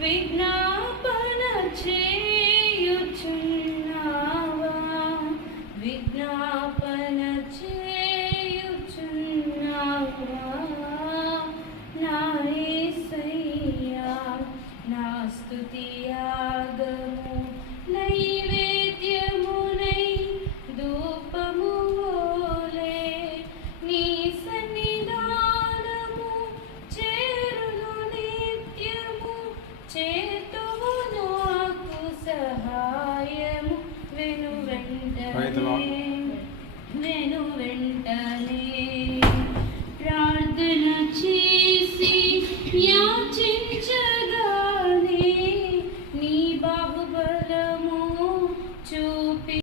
విజ్ఞాపన చేయుచున్నావా విజ్ఞాపన చేయుచున్నావా నా యేసయ్యా నా స్తుతియాగము నైవేద్యమునై ధూపము వోలే నీ సన్నిధానము చేరును నిత్యము చేతువు నాకు సహాయము వెను వెంటనే